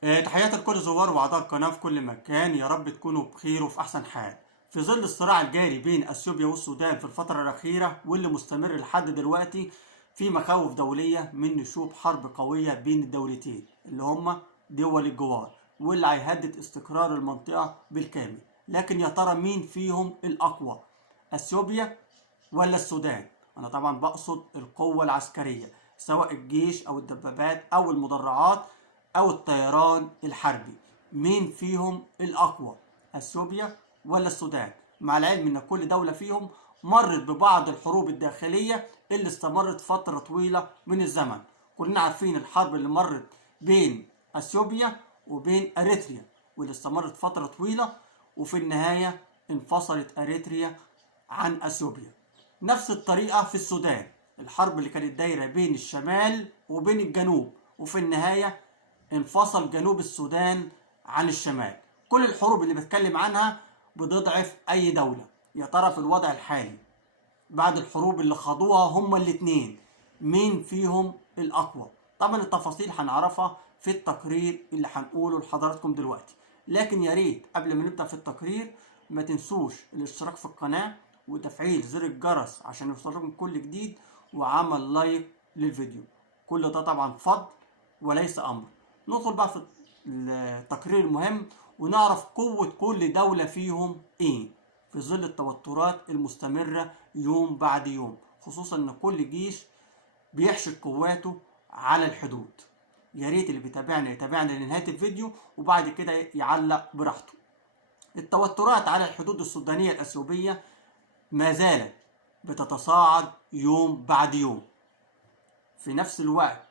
تحياتي لكل زوار وأعضاء القناة في كل مكان، يا رب تكونوا بخير وفي أحسن حال. في ظل الصراع الجاري بين أثيوبيا والسودان في الفترة الأخيرة واللي مستمر لحد دلوقتي، في مخاوف دولية من نشوب حرب قوية بين الدولتين اللي هما دول الجوار، واللي هيهدد استقرار المنطقة بالكامل. لكن يا ترى مين فيهم الأقوى؟ أثيوبيا ولا السودان؟ أنا طبعا بقصد القوة العسكرية، سواء الجيش أو الدبابات أو المدرعات أو الطيران الحربي. مين فيهم الأقوى؟ أثيوبيا ولا السودان؟ مع العلم إن كل دولة فيهم مرت ببعض الحروب الداخلية اللي استمرت فترة طويلة من الزمن. كلنا عارفين الحرب اللي مرت بين أثيوبيا وبين أريتريا، واللي استمرت فترة طويلة، وفي النهاية انفصلت أريتريا عن أثيوبيا. نفس الطريقة في السودان، الحرب اللي كانت دايرة بين الشمال وبين الجنوب، وفي النهاية انفصل جنوب السودان عن الشمال. كل الحروب اللي بتكلم عنها بتضعف أي دولة. يا ترى في الوضع الحالي بعد الحروب اللي خاضوها هما الاتنين، مين فيهم الأقوى؟ طبعا التفاصيل هنعرفها في التقرير اللي هنقوله لحضراتكم دلوقتي. لكن يا ريت قبل ما نبدأ في التقرير ما تنسوش الاشتراك في القناة وتفعيل زر الجرس عشان يوصلكم كل جديد، وعمل لايك للفيديو. كل ده طبعا فضل وليس أمر. ندخل بقى في التقرير المهم ونعرف قوة كل دولة فيهم ايه في ظل التوترات المستمرة يوم بعد يوم، خصوصا ان كل جيش بيحشد قواته على الحدود. يا ريت اللي بيتابعنا يتابعنا لنهاية الفيديو وبعد كده يعلق براحته. التوترات على الحدود السودانية الأثيوبية ما زالت بتتصاعد يوم بعد يوم. في نفس الوقت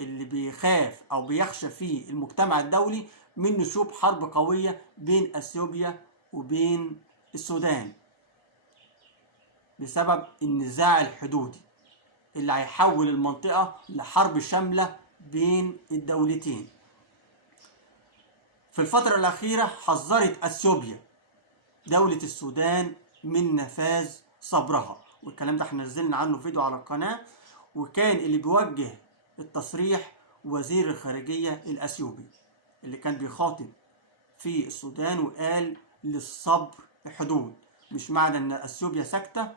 اللي بيخاف أو بيخشى فيه المجتمع الدولي من نشوب حرب قوية بين أثيوبيا وبين السودان بسبب النزاع الحدودي اللي هيحول المنطقة لحرب شاملة بين الدولتين. في الفترة الأخيرة حذرت أثيوبيا دولة السودان من نفاذ صبرها، والكلام ده احنا نزلنا عنه فيديو على القناة، وكان اللي بيوجه التصريح وزير الخارجية الأثيوبي اللي كان بيخاطب في السودان وقال للصبر حدود. مش معنى ان اثيوبيا ساكتة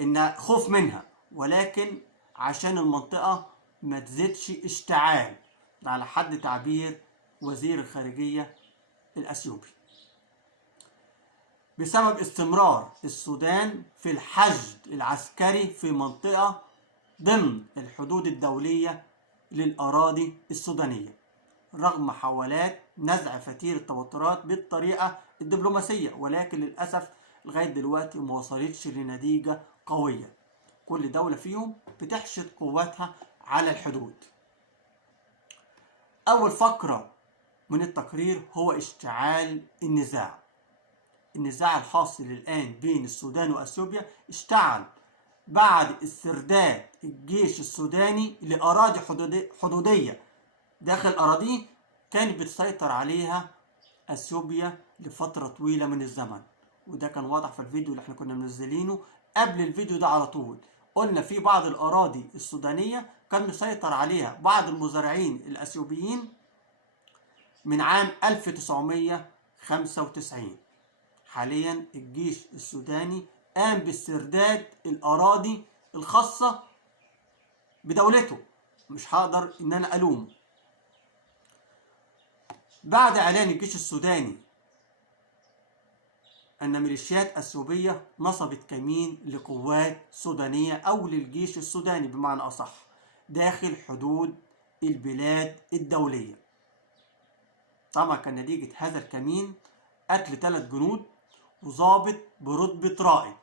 ان خوف منها، ولكن عشان المنطقة ما تزيدش اشتعال، ده على حد تعبير وزير الخارجية الأثيوبي. بسبب استمرار السودان في الحشد العسكري في منطقة ضمن الحدود الدولية للأراضي السودانية، رغم محاولات نزع فتيل التوترات بالطريقة الدبلوماسية، ولكن للأسف لغاية دلوقتي ما وصلتش لنتيجة قوية. كل دولة فيهم بتحشد قواتها على الحدود. أول فقرة من التقرير هو اشتعال النزاع. النزاع الحاصل الآن بين السودان وأثيوبيا اشتعل بعد استرداد الجيش السوداني لأراضي حدودية داخل أراضيه كانت بتسيطر عليها أثيوبيا لفترة طويلة من الزمن. وده كان واضح في الفيديو اللي احنا كنا منزلينه قبل الفيديو ده على طول. قلنا في بعض الأراضي السودانية كان مسيطر عليها بعض المزارعين الأثيوبيين من عام 1995. حاليا الجيش السوداني قام باسترداد الأراضي الخاصة بدولته، مش هقدر ان انا الومه. بعد اعلان الجيش السوداني ان ميليشيات اثيوبيه نصبت كمين لقوات سودانيه او للجيش السوداني بمعنى اصح داخل حدود البلاد الدوليه، طبعا كان نتيجه هذا الكمين قتل 3 جنود وضابط برتبه رائد.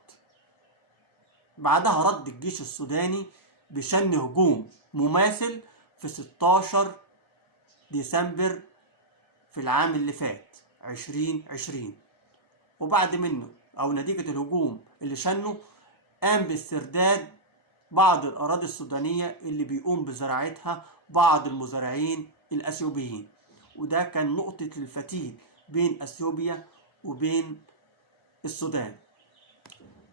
بعدها رد الجيش السوداني بشن هجوم مماثل في 16 ديسمبر في العام اللي فات 2020، وبعد منه او نتيجة الهجوم اللي شنه قام باسترداد بعض الاراضي السودانية اللي بيقوم بزراعتها بعض المزارعين الاثيوبيين. وده كان نقطة الفتيل بين اثيوبيا وبين السودان.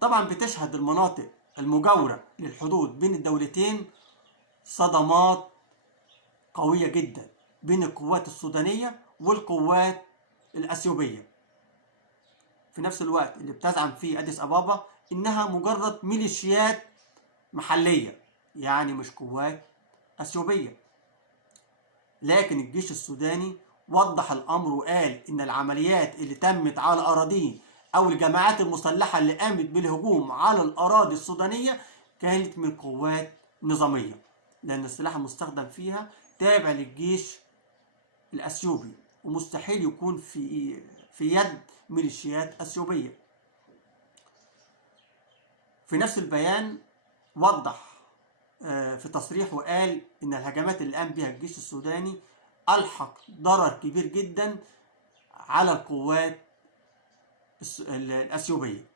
طبعا بتشهد المناطق المجاورة للحدود بين الدولتين صدمات قوية جدا بين القوات السودانية والقوات الأثيوبية. في نفس الوقت اللي بتزعم فيه أديس أبابا إنها مجرد ميليشيات محلية، يعني مش قوات أثيوبية. لكن الجيش السوداني وضح الأمر وقال إن العمليات اللي تمت على أراضيه أو الجماعات المسلحة اللي قامت بالهجوم على الأراضي السودانية كانت من قوات نظامية، لأن السلاح المستخدم فيها تابع للجيش الأثيوبي ومستحيل يكون في يد ميليشيات أثيوبية. في نفس البيان وضح في تصريح وقال إن الهجمات اللي قام بها الجيش السوداني ألحق ضرر كبير جدا على القوات الأثيوبية.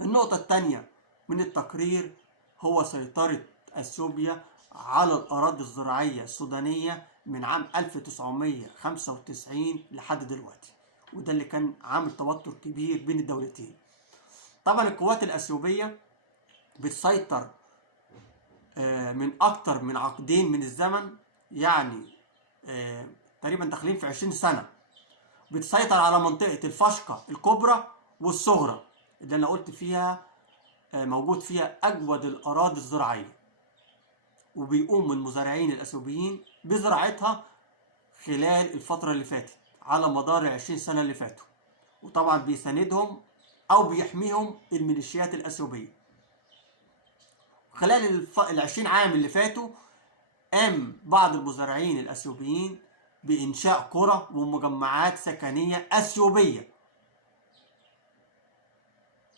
النقطة الثانية من التقرير هو سيطرة أثيوبيا على الأراضي الزراعية السودانية من عام 1995 لحد دلوقتي، وده اللي كان عامل توتر كبير بين الدولتين. طبعا القوات الأثيوبية بتسيطر من أكتر من عقدين من الزمن، يعني تقريبا داخلين في 20 سنة، بتسيطر على منطقة الفشقة الكبرى والصغرى اللي أنا قلت فيها موجود فيها أجود الأراضي الزراعية، وبيقوم المزارعين الأثيوبيين بزراعتها خلال الفترة اللي فاتت على مدار 20 سنة اللي فاتوا، وطبعا بيساندهم أو بيحميهم الميليشيات الأثيوبية. خلال 20 عام اللي فاتوا قام بعض المزارعين الأثيوبيين بإنشاء قرى ومجمعات سكنية أثيوبية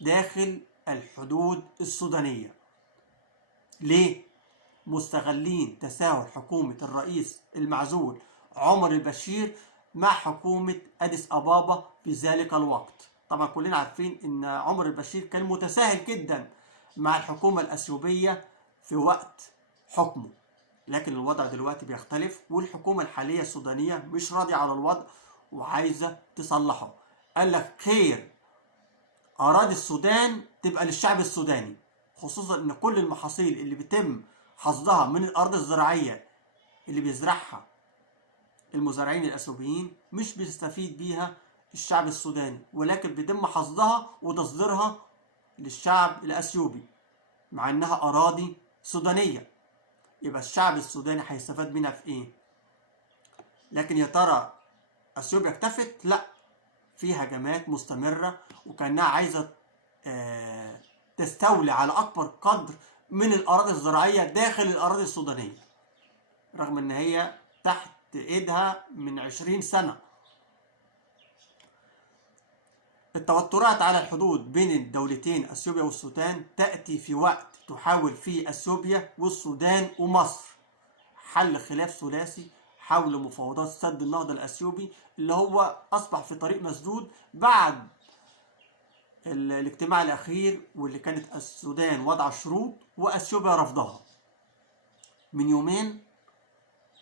داخل الحدود السودانية. ليه؟ مستغلين تساهل حكومة الرئيس المعزول عمر البشير مع حكومة أديس أبابا في ذلك الوقت. طبعا كلنا عارفين إن عمر البشير كان متساهل جدا مع الحكومة الأثيوبية في وقت حكمه، لكن الوضع دلوقتي بيختلف، والحكومة الحالية السودانية مش راضية على الوضع وعايزة تصلحه. قال لك خير أراضي السودان تبقى للشعب السوداني، خصوصا إن كل المحاصيل اللي بيتم حصدها من الأرض الزراعية اللي بيزرعها المزارعين الأثيوبيين مش بيستفيد بيها الشعب السوداني، ولكن بيتم حصدها وتصديرها للشعب الأثيوبي مع إنها أراضي سودانية. يبقى الشعب السوداني هيستفاد منها في إيه؟ لكن يا ترى أثيوبيا اكتفت؟ لأ، في هجمات مستمرة وكأنها عايزة تستولي على أكبر قدر من الأراضي الزراعية داخل الأراضي السودانية، رغم إن هي تحت إيدها من 20 سنة. التوترات على الحدود بين الدولتين أثيوبيا والسودان تأتي في وقت تحاول فيه أثيوبيا والسودان ومصر حل خلاف ثلاثي حول مفاوضات سد النهضة الأثيوبي اللي هو أصبح في طريق مسدود بعد الاجتماع الأخير، واللي كانت السودان وضع شروط وأثيوبيا رفضها. من يومين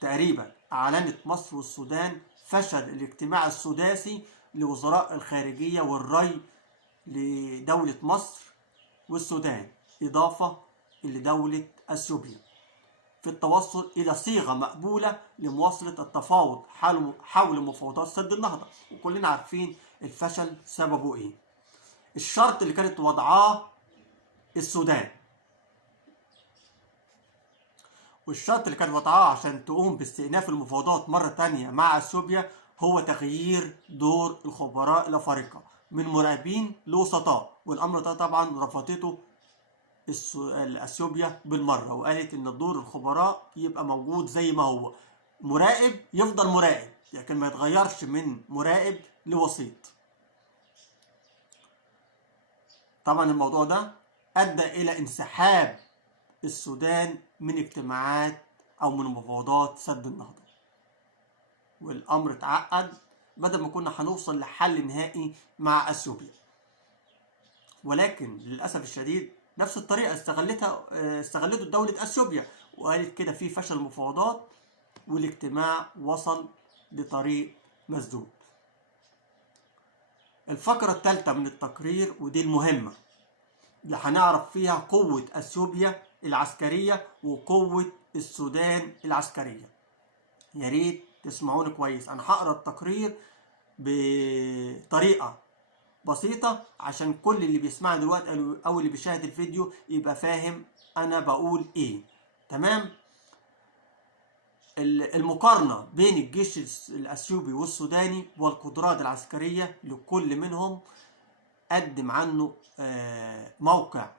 تقريبا أعلنت مصر والسودان فشل الاجتماع السداسي لوزراء الخارجية والري لدولة مصر والسودان إضافة لدولة أثيوبيا في التوصل إلى صيغة مقبولة لمواصلة التفاوض حول مفاوضات سد النهضة، وكلنا عارفين الفشل سببه إيه. الشرط اللي كانت وضعاه السودان والشرط اللي كانت وضعاه عشان تقوم باستئناف المفاوضات مرة تانية مع أثيوبيا هو تغيير دور الخبراء الأفارقة من مراقبين لوسطاء، والأمر ده طبعا رفضته أثيوبيا بالمرة، وقالت إن دور الخبراء يبقى موجود زي ما هو، مراقب يفضل مراقب لكن ما يتغيرش من مراقب لوسيط. طبعا الموضوع ده أدى إلى انسحاب السودان من اجتماعات أو من مفاوضات سد النهضة، والأمر اتعقد بدل ما كنا هنوصل لحل نهائي مع أثيوبيا. ولكن للأسف الشديد نفس الطريقة استغلته دولة أثيوبيا وقالت كده في فشل مفاوضات والاجتماع وصل لطريق مسدود. الفقرة الثالثة من التقرير ودي المهمة اللي هنعرف فيها قوة أثيوبيا العسكرية وقوة السودان العسكرية، يا ريت تسمعوني كويس. انا هقرا التقرير بطريقه بسيطه عشان كل اللي بيسمعني دلوقتي او اللي بيشاهد الفيديو يبقى فاهم انا بقول ايه. تمام. المقارنه بين الجيش الاثيوبي والسوداني والقدرات العسكريه لكل منهم قدم عنه موقع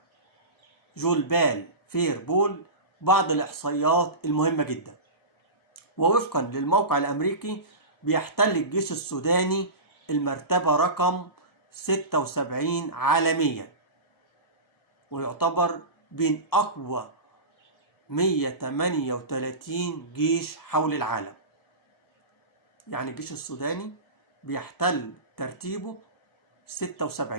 جولبال فيربول بعض الإحصائيات المهمة جدا. ووفقا للموقع الأمريكي بيحتل الجيش السوداني المرتبة رقم 76 عالميا، ويعتبر بين أقوى 138 جيش حول العالم. يعني الجيش السوداني بيحتل ترتيبه 76،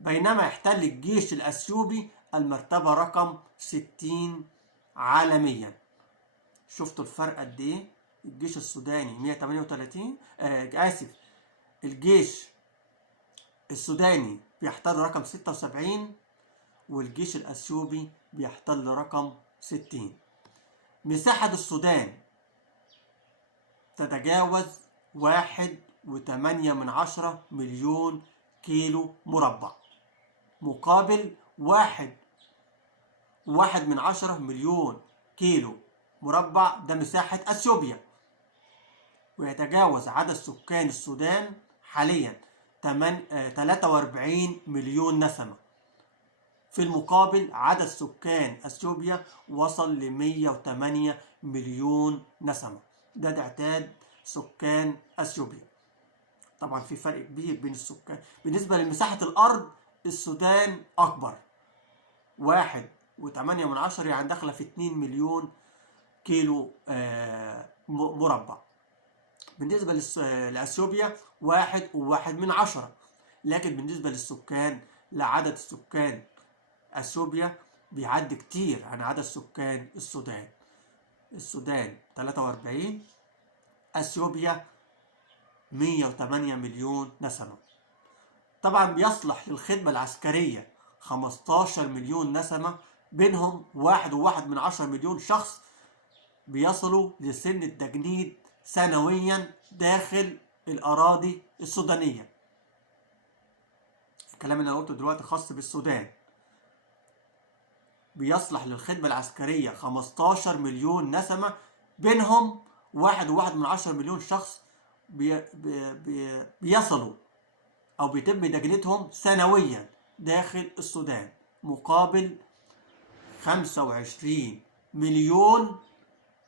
بينما يحتل الجيش الأثيوبي المرتبة رقم 60 عالميا. شفتوا الفرق قد ايه؟ الجيش السوداني 138 الجيش السوداني بيحتل رقم 76، والجيش الأثيوبي بيحتل رقم 60. مساحة السودان تتجاوز 1.8 مليون كيلو مربع، مقابل 1.1 مليون كيلو مربع ده مساحة أثيوبيا. ويتجاوز عدد سكان السودان حاليا 43 مليون نسمة، في المقابل عدد سكان أثيوبيا وصل ل 108 مليون نسمة. ده تعداد سكان أثيوبيا. طبعا في فرق كبير بين السكان. بالنسبة لمساحة الأرض السودان أكبر 1.8 يعني داخلة في 2 مليون كيلو مربع. بالنسبة لأثيوبيا 1.1، لكن بالنسبة للسكان لعدد السكان أثيوبيا بيعدي كتير عن عدد سكان السودان. السودان 43، أثيوبيا 108 مليون نسمة. طبعا بيصلح للخدمة العسكرية 15 مليون نسمة، بينهم 1.1 مليون شخص بيصلوا لسن التجنيد سنويا داخل الأراضي السودانية. الكلام اللي أنا قلته دلوقتي خاص بالسودان. بيصلح للخدمة العسكرية 15 مليون نسمة، بينهم 1.1 مليون شخص بيصلوا أو بيتم تجنيدهم سنويا داخل السودان، مقابل 25 مليون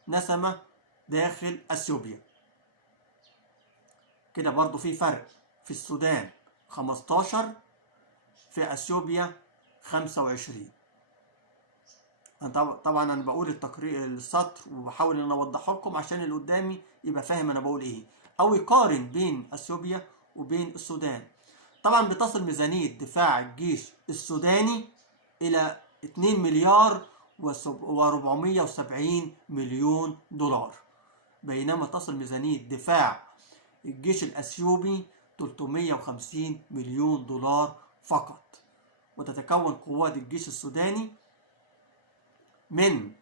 نسمة داخل أثيوبيا. كده برضو في فرق، في السودان 15، في أثيوبيا 25. طبعا انا بقول السطر وبحاول ان انا اوضحه لكم عشان اللي قدامي يبقى فاهم انا بقول ايه، او يقارن بين اثيوبيا وبين السودان. طبعا بتصل ميزانية دفاع الجيش السوداني الى 2 مليار و470 مليون دولار، بينما تصل ميزانية دفاع الجيش الأثيوبي 350 مليون دولار فقط. وتتكون قوات الجيش السوداني من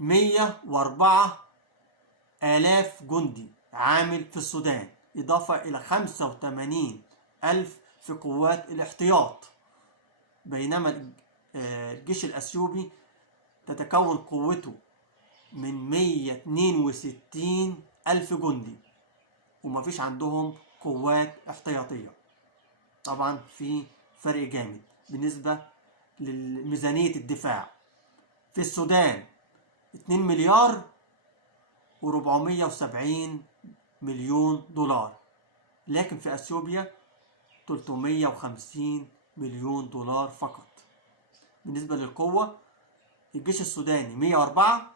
104,000 جندي عامل في السودان، إضافة إلى 85,000 في قوات الاحتياط. بينما الجيش الأثيوبي تتكون قوته من 162,000 جندي، ومفيش عندهم قوات احتياطية. طبعا في فرق جامد بالنسبة لميزانية الدفاع. في السودان 2 مليار و470 مليون دولار، لكن في أثيوبيا 350 مليون دولار فقط. بالنسبة للقوة الجيش السوداني 104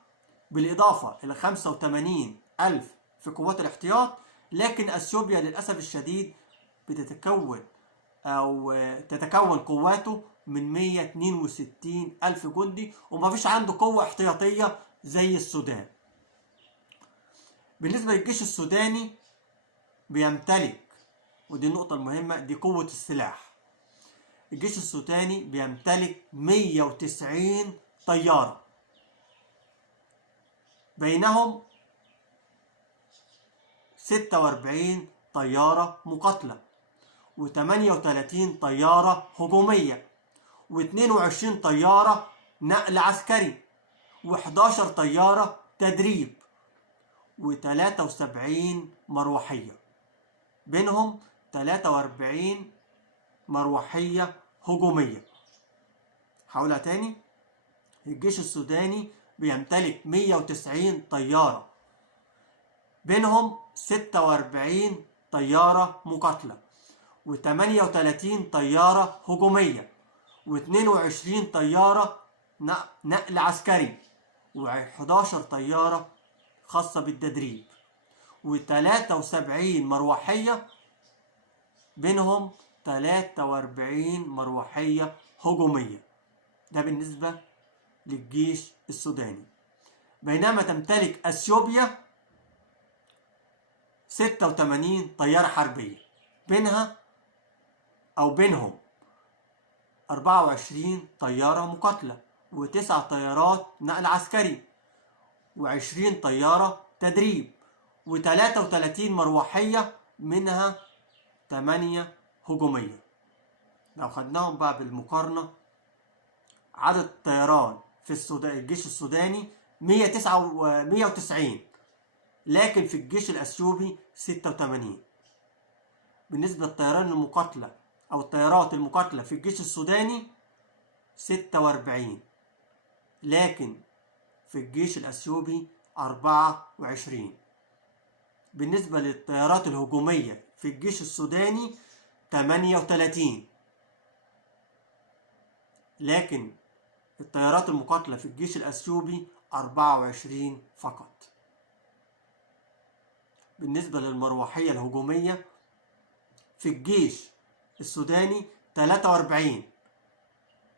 بالإضافة إلى 85,000 في قوات الاحتياط، لكن أثيوبيا للأسف الشديد تتكون قواته من 162,000 جندي، ومفيش عنده قوة احتياطية زي السودان. بالنسبة للجيش السوداني بيمتلك، ودي النقطة المهمة، دي قوة السلاح. الجيش السوداني بيمتلك 190 طيارة، بينهم 46 طيارة مقاتلة، و38 طيارة هجومية، و22 طيارة نقل عسكري، و11 طيارة تدريب، و73 مروحية، بينهم 43 مروحية هجومية. هقولها تاني: الجيش السوداني بيمتلك 190 طيارة، بينهم 46 طيارة مقاتلة، و38 طيارة هجومية، و22 طيارة نقل عسكري، و11 طيارة خاصة بالتدريب، و73 مروحية، بينهم 43 مروحية هجومية. ده بالنسبة للجيش السوداني. بينما تمتلك أثيوبيا 86 طيارة حربية، بينهم 24 طيارة مقاتلة، و9 طيارات نقل عسكري، و20 طيارة تدريب، و33 مروحية، منها 8 هجومية. لو خدناهم بقى بالمقارنة، عدد الطيران في الجيش السوداني 190، لكن في الجيش الأثيوبي 86. بالنسبة للطيران المقاتلة أو الطيارات المقاتلة في الجيش السوداني 46، لكن في الجيش الأثيوبي 24. بالنسبة للطيارات الهجومية في الجيش السوداني 38، لكن الطيارات المقاتلة في الجيش الأثيوبي 24 فقط. بالنسبة للمروحية الهجومية في الجيش السوداني 43،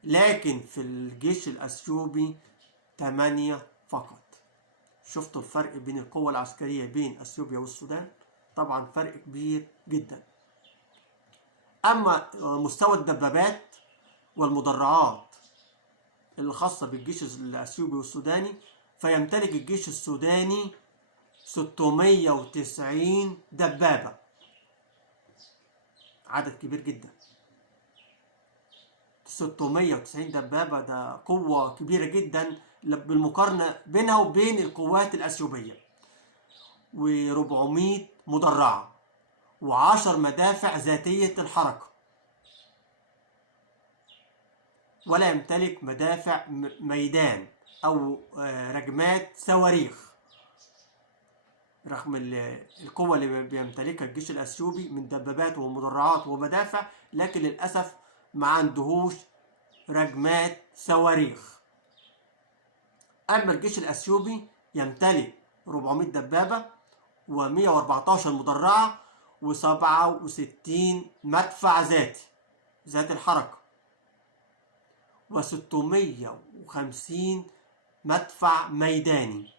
لكن في الجيش الأثيوبي 8 فقط. شفتوا الفرق بين القوة العسكرية بين أثيوبيا والسودان؟ طبعا فرق كبير جدا. أما مستوى الدبابات والمدرعات الخاصة بالجيش الأثيوبي والسوداني، فيمتلك الجيش السوداني 690 دبابة، عدد كبير جدا. 690 دبابة ده قوة كبيرة جدا بالمقارنة بينها وبين القوات الأثيوبية، و400 مدرعة، و10 مدافع ذاتية الحركة، ولا يمتلك مدافع ميدان أو رجمات صواريخ، رغم القوة اللي بيمتلكها الجيش الأثيوبي من دبابات ومدرعات ومدافع، لكن للأسف ما عندهوش رجمات صواريخ. أما الجيش الأثيوبي يمتلك 400 دبابة، و114 مدرعة، و67 مدفع ذات الحركة، و650 مدفع ميداني،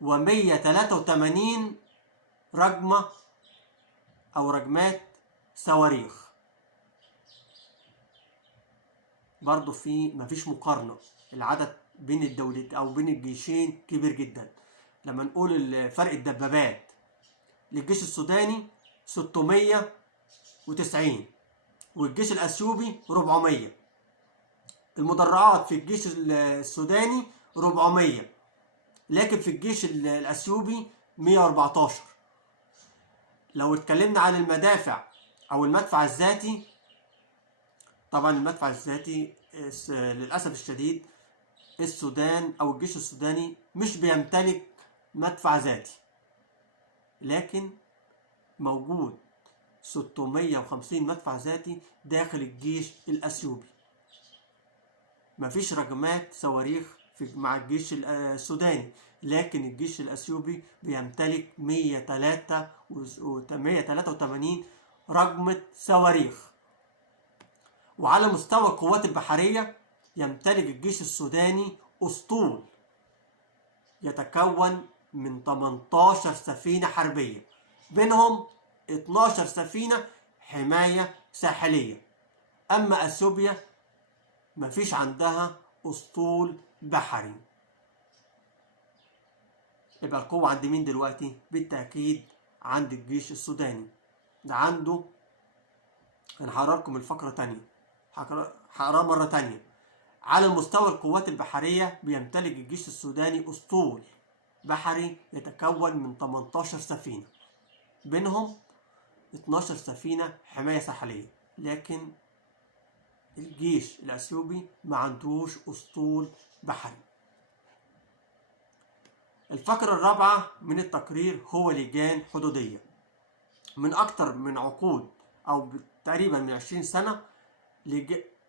و183 رجمة أو رجمات صواريخ. برضو مفيش مقارنة، العدد بين الدولتين أو بين الجيشين كبير جدا. لما نقول فرق الدبابات للجيش السوداني 690 والجيش الأثيوبي 400، المدرعات في الجيش السوداني 400، لكن في الجيش الأثيوبي 114. لو اتكلمنا عن المدافع أو المدفع الذاتي، طبعا المدفع الذاتي للأسف الشديد السودان أو الجيش السوداني مش بيمتلك مدفع ذاتي، لكن موجود 650 مدفع ذاتي داخل الجيش الأثيوبي. مفيش رجمات صواريخ مع الجيش السوداني، لكن الجيش الأثيوبي بيمتلك 183 رجمة صواريخ. وعلى مستوى القوات البحرية يمتلك الجيش السوداني أسطول يتكون من 18 سفينة حربية، بينهم 12 سفينة حماية ساحلية. أما أثيوبيا مفيش عندها أسطول بحري. يبقى القوة عند مين دلوقتي؟ بالتأكيد عند الجيش السوداني. ده عنده، انا هقرا لكم الفقرة تانية، هقراها مرة تانية. على المستوى القوات البحرية بيمتلك الجيش السوداني أسطول بحري يتكون من 18 سفينة، بينهم 12 سفينة حماية ساحلية. لكن الجيش الأثيوبي ما عندوش أسطول بحري. الفقرة الرابعة من التقرير هو لجان حدودية. من أكتر من عقود أو تقريبا من 20 سنة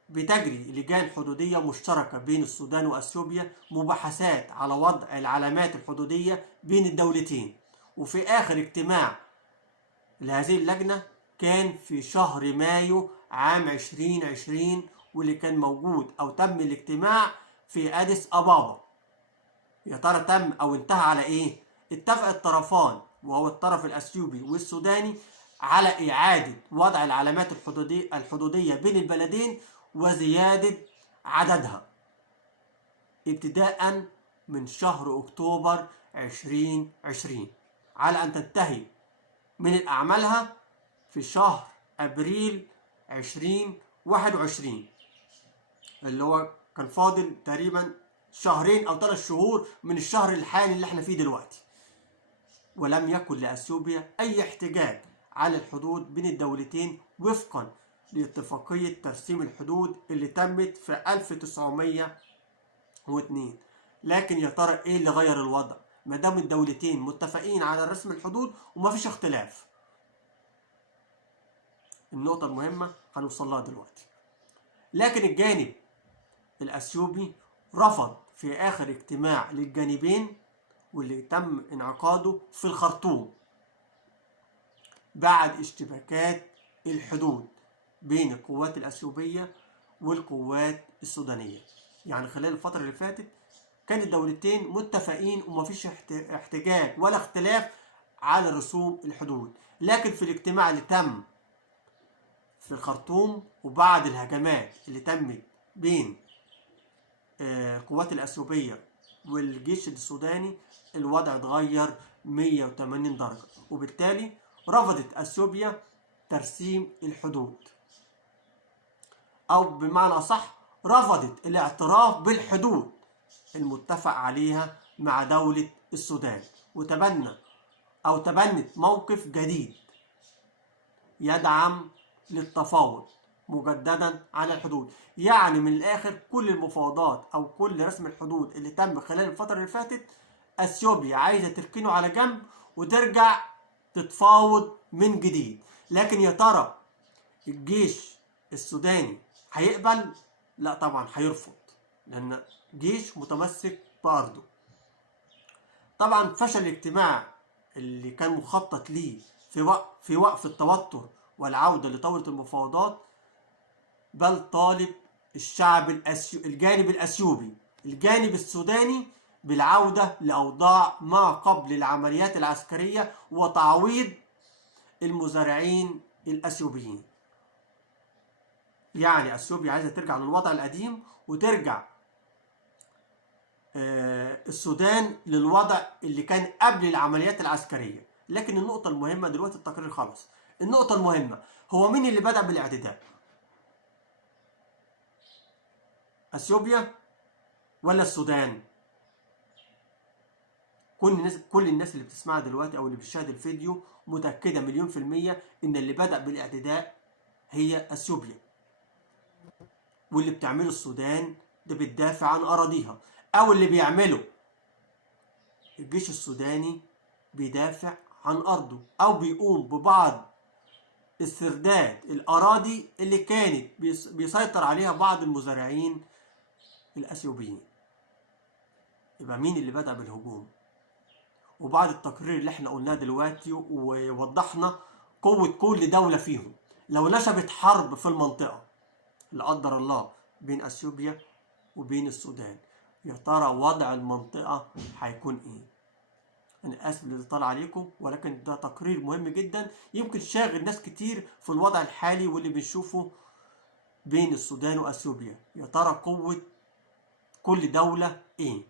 بتجري لجان حدودية مشتركة بين السودان وأثيوبيا مباحثات على وضع العلامات الحدودية بين الدولتين. وفي آخر اجتماع لهذه اللجنة كان في شهر مايو عام 2020، واللي كان موجود أو تم الاجتماع في أديس أبابا. يا ترى تم أو انتهى على إيه؟ اتفق الطرفان وهو الطرف الأثيوبي والسوداني على إعادة وضع العلامات الحدودية بين البلدين وزيادة عددها ابتداء من شهر أكتوبر 2020، على أن تنتهي من أعمالها في شهر أبريل 2021، اللي هو كان فاضل تقريبا شهرين أو 3 شهور من الشهر الحالي اللي احنا فيه دلوقتي. ولم يكن لأثيوبيا أي احتجاج على الحدود بين الدولتين وفقا لاتفاقية ترسيم الحدود اللي تمت في 1902. لكن يا ترى ايه اللي غير الوضع ما دام الدولتين متفقين على رسم الحدود ومفيش اختلاف؟ النقطة المهمة هنوصل لها دلوقتي. لكن الجانب الأثيوبي رفض في آخر اجتماع للجانبين واللي تم انعقاده في الخرطوم بعد اشتباكات الحدود بين القوات الأثيوبية والقوات السودانية. يعني خلال الفترة اللي فاتت كان الدولتين متفقين ومفيش احتجاج ولا اختلاف على رسوم الحدود. لكن في الاجتماع اللي تم في الخرطوم وبعد الهجمات اللي تمت بين القوات الأثيوبية والجيش السوداني الوضع اتغير 180 درجة، وبالتالي رفضت أثيوبيا ترسيم الحدود، أو بمعنى أصح رفضت الاعتراف بالحدود المتفق عليها مع دولة السودان، تبنت موقف جديد يدعم للتفاوض مجددا على الحدود. يعني من الآخر كل المفاوضات أو كل رسم الحدود اللي تم خلال الفترة اللي فاتت أثيوبيا عايزة تركنه على جنب وترجع تتفاوض من جديد. لكن يا ترى الجيش السوداني هيقبل؟ لا طبعا هيرفض، لأن جيش متمسك بأرضه. طبعا فشل الاجتماع اللي كان مخطط ليه في وقف التوتر والعودة لطاولة المفاوضات، بل طالب الشعب الجانب الأثيوبي الجانب السوداني بالعودة لأوضاع ما قبل العمليات العسكرية وتعويض المزارعين الأثيوبيين. يعني أثيوبيا عايزة ترجع للوضع القديم وترجع السودان للوضع اللي كان قبل العمليات العسكرية. لكن النقطة المهمة دلوقتي التقرير خلص، النقطة المهمة هو مين اللي بدأ بالاعتداء؟ أثيوبيا ولا السودان؟ كل الناس اللي بتسمعها دلوقتي أو اللي بتشاهد الفيديو متأكدة 100% إن اللي بدأ بالاعتداء هي أثيوبيا، واللي بتعمله السودان ده بتدافع عن أراضيها، أو اللي بيعمله الجيش السوداني بيدافع عن أرضه أو بيقوم ببعض استرداد الأراضي اللي كانت بيسيطر عليها بعض المزارعين الأثيوبيين. يبقى مين اللي بدأ بالهجوم؟ وبعد التقرير اللي احنا قلناه دلوقتي ووضحنا قوة كل دولة فيهم، لو نشبت حرب في المنطقة لا قدر الله بين أثيوبيا وبين السودان، يا ترى وضع المنطقة هيكون ايه؟ أنا آسف اللي طال عليكم، ولكن ده تقرير مهم جدا يمكن شاغل ناس كتير في الوضع الحالي واللي بنشوفه بين السودان وأثيوبيا. يا ترى قوة كل دولة إيه؟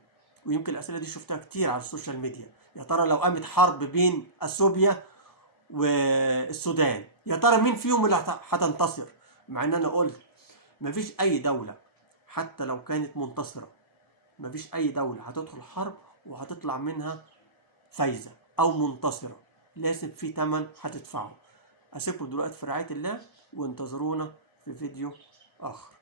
ويمكن الأسئلة دي شفتها كتير على السوشيال ميديا. يا ترى لو قامت حرب بين أثيوبيا والسودان. يا ترى مين فيهم اللي هتنتصر؟ مع ان انا قلت مفيش اي دولة حتى لو كانت منتصرة، مفيش اي دولة هتدخل حرب وهتطلع منها فايزة او منتصرة، لازم في تمن هتدفعه. اسيبكم دلوقتي في رعاية الله، وانتظرونا في فيديو اخر.